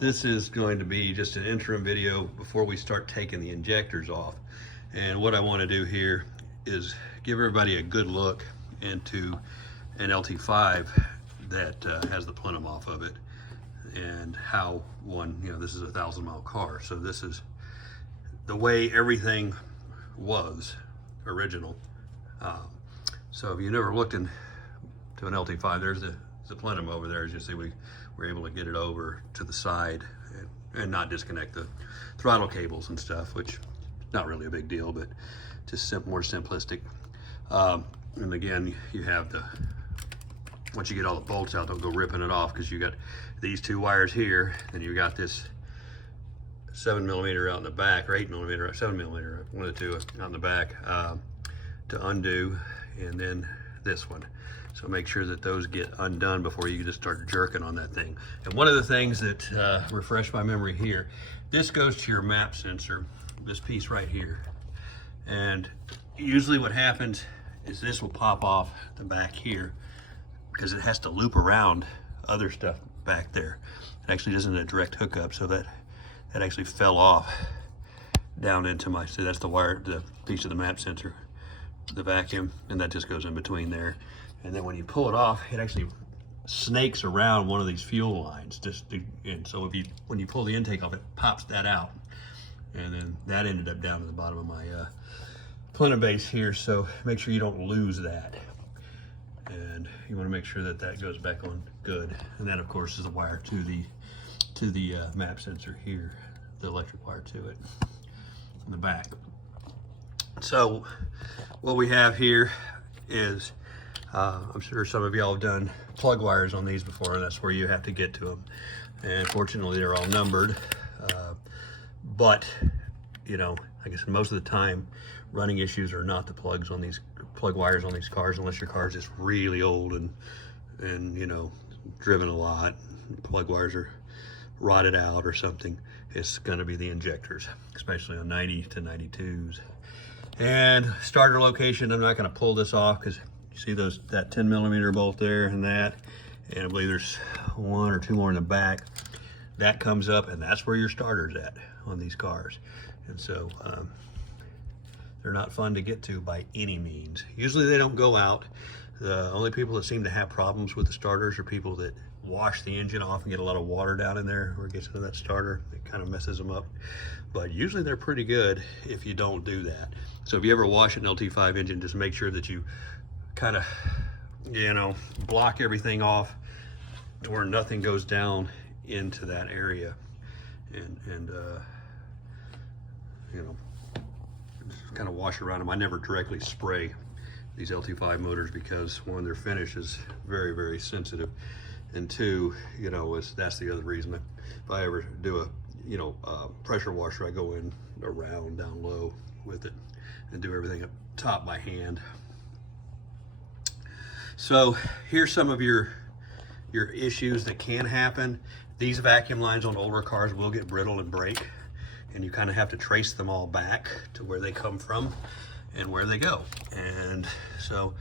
This is going to be just an interim video before we start taking the injectors off. And what I want to do here is give everybody a good look into an LT5 that has the plenum off of it, and how one, this is a 1,000-mile car, so this is the way everything was original. So if you never looked into an LT5, there's the plenum over there. As you see, we were able to get it over to the side and not disconnect the throttle cables and stuff, which not really a big deal, but just more simplistic. And again, you have once you get all the bolts out, don't go ripping it off, because you got these two wires here, and you got this 7mm out in the back, or 8mm, or 7mm, one of the two out in the back to undo, and then this one. So make sure that those get undone before you just start jerking on that thing. And one of the things that refreshed my memory here, this goes to your map sensor, this piece right here. And usually what happens is this will pop off the back here, because it has to loop around other stuff back there. It actually isn't a direct hookup, so that actually fell off down into my, so that's the wire, the piece of the map sensor, the vacuum, and that just goes in between there. And then when you pull it off, it actually snakes around one of these fuel lines. And so when you pull the intake off, it pops that out. And then that ended up down at the bottom of my plenum base here, so make sure you don't lose that. And you want to make sure that that goes back on good. And that, of course, is a wire to the map sensor here, the electric wire to it in the back. So what we have here is, I'm sure some of y'all have done plug wires on these before, and that's where you have to get to them. And fortunately, they're all numbered. But, I guess most of the time, running issues are not the plugs on these plug wires on these cars, unless your car is just really old and driven a lot. Plug wires are rotted out or something. It's going to be the injectors, especially on 90 to 92s. And starter location, I'm not going to pull this off, because you see that 10mm bolt there and that, and I believe there's one or two more in the back. That comes up, and that's where your starter's at on these cars. And so they're not fun to get to by any means. Usually they don't go out. The only people that seem to have problems with the starters are people that wash the engine off and get a lot of water down in there where it gets into that starter. It kind of messes them up. But usually they're pretty good if you don't do that. So if you ever wash an LT5 engine, just make sure that you kind of, block everything off to where nothing goes down into that area. And just kind of wash around them. I never directly spray these LT5 motors, because one, their finish is very, very sensitive, and two, that's the other reason. If I ever do a pressure washer, I go in around down low with it and do everything up top by hand. So here's some of your issues that can happen. These vacuum lines on older cars will get brittle and break, and you kind of have to trace them all back to where they come from and where they go. And so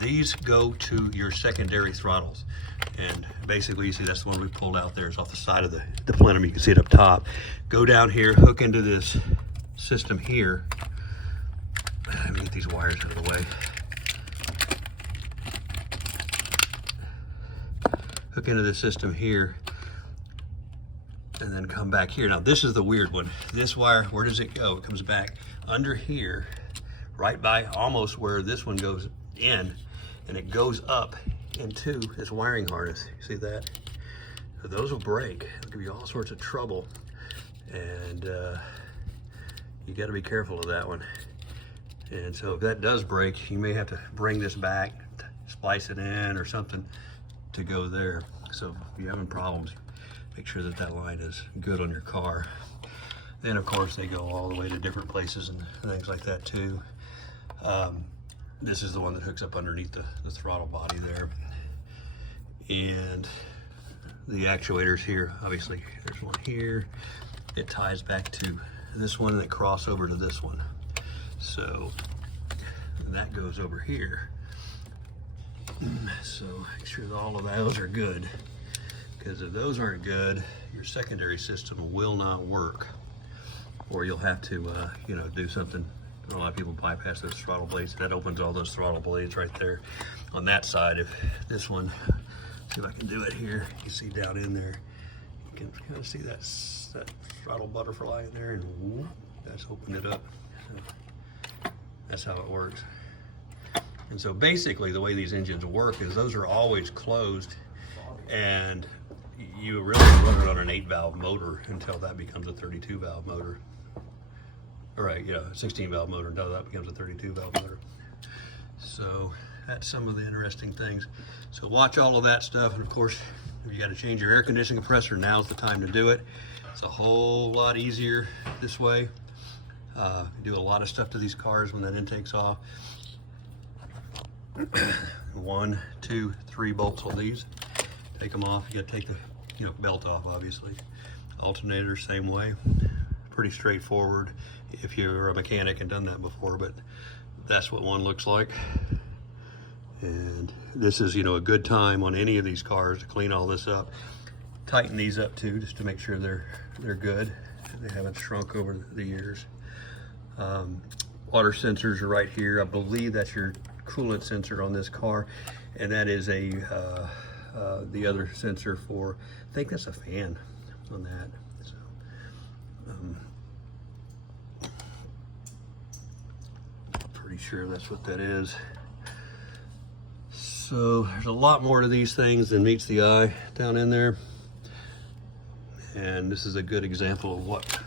these go to your secondary throttles. And basically, you see that's the one we pulled out there. It's off the side of the plenum. You can see it up top. Go down here, hook into this system here. Let me get these wires out of the way. Hook into the system here, and then come back here. Now this is the weird one. This wire, where does it go? It comes back under here, right by almost where this one goes in, and it goes up into this wiring harness. You see that? So those will break. It'll give you all sorts of trouble, and you got to be careful of that one. And so if that does break, you may have to bring this back, splice it in or something to go there. So if you're having problems, make sure that that line is good on your car. Then of course they go all the way to different places and things like that too. This is the one that hooks up underneath the throttle body there. And the actuators here, obviously there's one here. It ties back to this one and it crosses over to this one. So that goes over here. So make sure that all of those are good. because if those aren't good, your secondary system will not work, or you'll have to, you know, do something. A lot of people bypass those throttle blades. That opens all those throttle blades right there on that side. If this one, see if I can do it here. You see down in there, you can kind of see that throttle butterfly in there, and whoop, that's opened it up. So that's how it works. And so basically the way these engines work is those are always closed, and you really run it on an 8-valve motor until that becomes a 32-valve motor. All right, yeah, 16-valve motor until that becomes a 32-valve motor. So that's some of the interesting things. So watch all of that stuff, and of course, if you got to change your air conditioning compressor, now's the time to do it. It's a whole lot easier this way. You do a lot of stuff to these cars when that intake's off. 1, 2, 3 bolts on these. Take them off. You got to take the belt off, obviously. Alternator, same way. Pretty straightforward if you're a mechanic and done that before, but that's what one looks like. And this is, a good time on any of these cars to clean all this up. Tighten these up too, just to make sure they're good. They haven't shrunk over the years. Water sensors are right here. I believe that's your coolant sensor on this car, and that is the other sensor for, I think that's a fan on that. So, pretty sure that's what that is. So there's a lot more to these things than meets the eye down in there, and this is a good example of what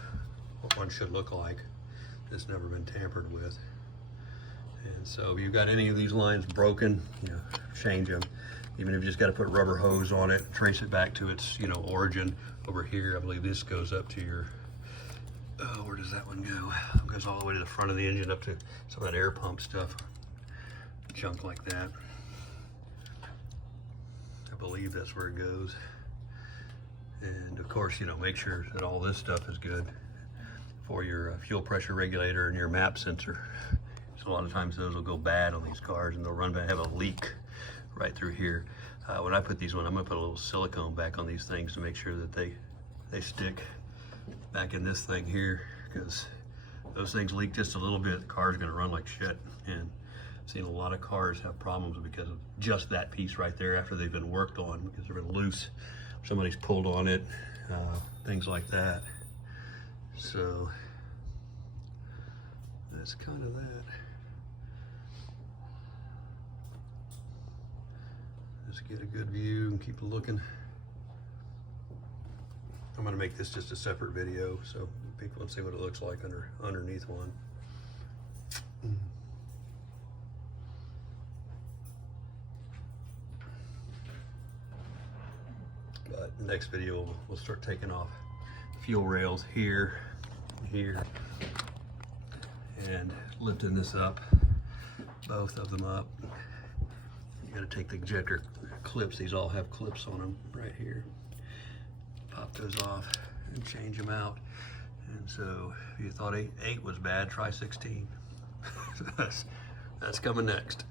one should look like. It's never been tampered with. And so if you've got any of these lines broken, change them. Even if you just got to put rubber hose on it, trace it back to its origin. Over here, I believe this goes up to your, where does that one go? It goes all the way to the front of the engine, up to some of that air pump stuff, junk like that. I believe that's where it goes. And of course, make sure that all this stuff is good for your fuel pressure regulator and your map sensor. So a lot of times those will go bad on these cars, and they'll run back, have a leak right through here. When I put these on, I'm gonna put a little silicone back on these things to make sure that they stick back in this thing here, because those things leak just a little bit, the car's gonna run like shit. And I've seen a lot of cars have problems because of just that piece right there after they've been worked on, because they've been loose, somebody's pulled on it, things like that. So that's kind of that. Just get a good view and keep looking. I'm going to make this just a separate video so people can see what it looks like underneath one. But the next video we'll start taking off fuel rails here, and lifting this up, both of them up. You got to take the injector clips. These all have clips on them right here. Pop those off and change them out. And so if you thought 8 was bad, try 16. That's coming next.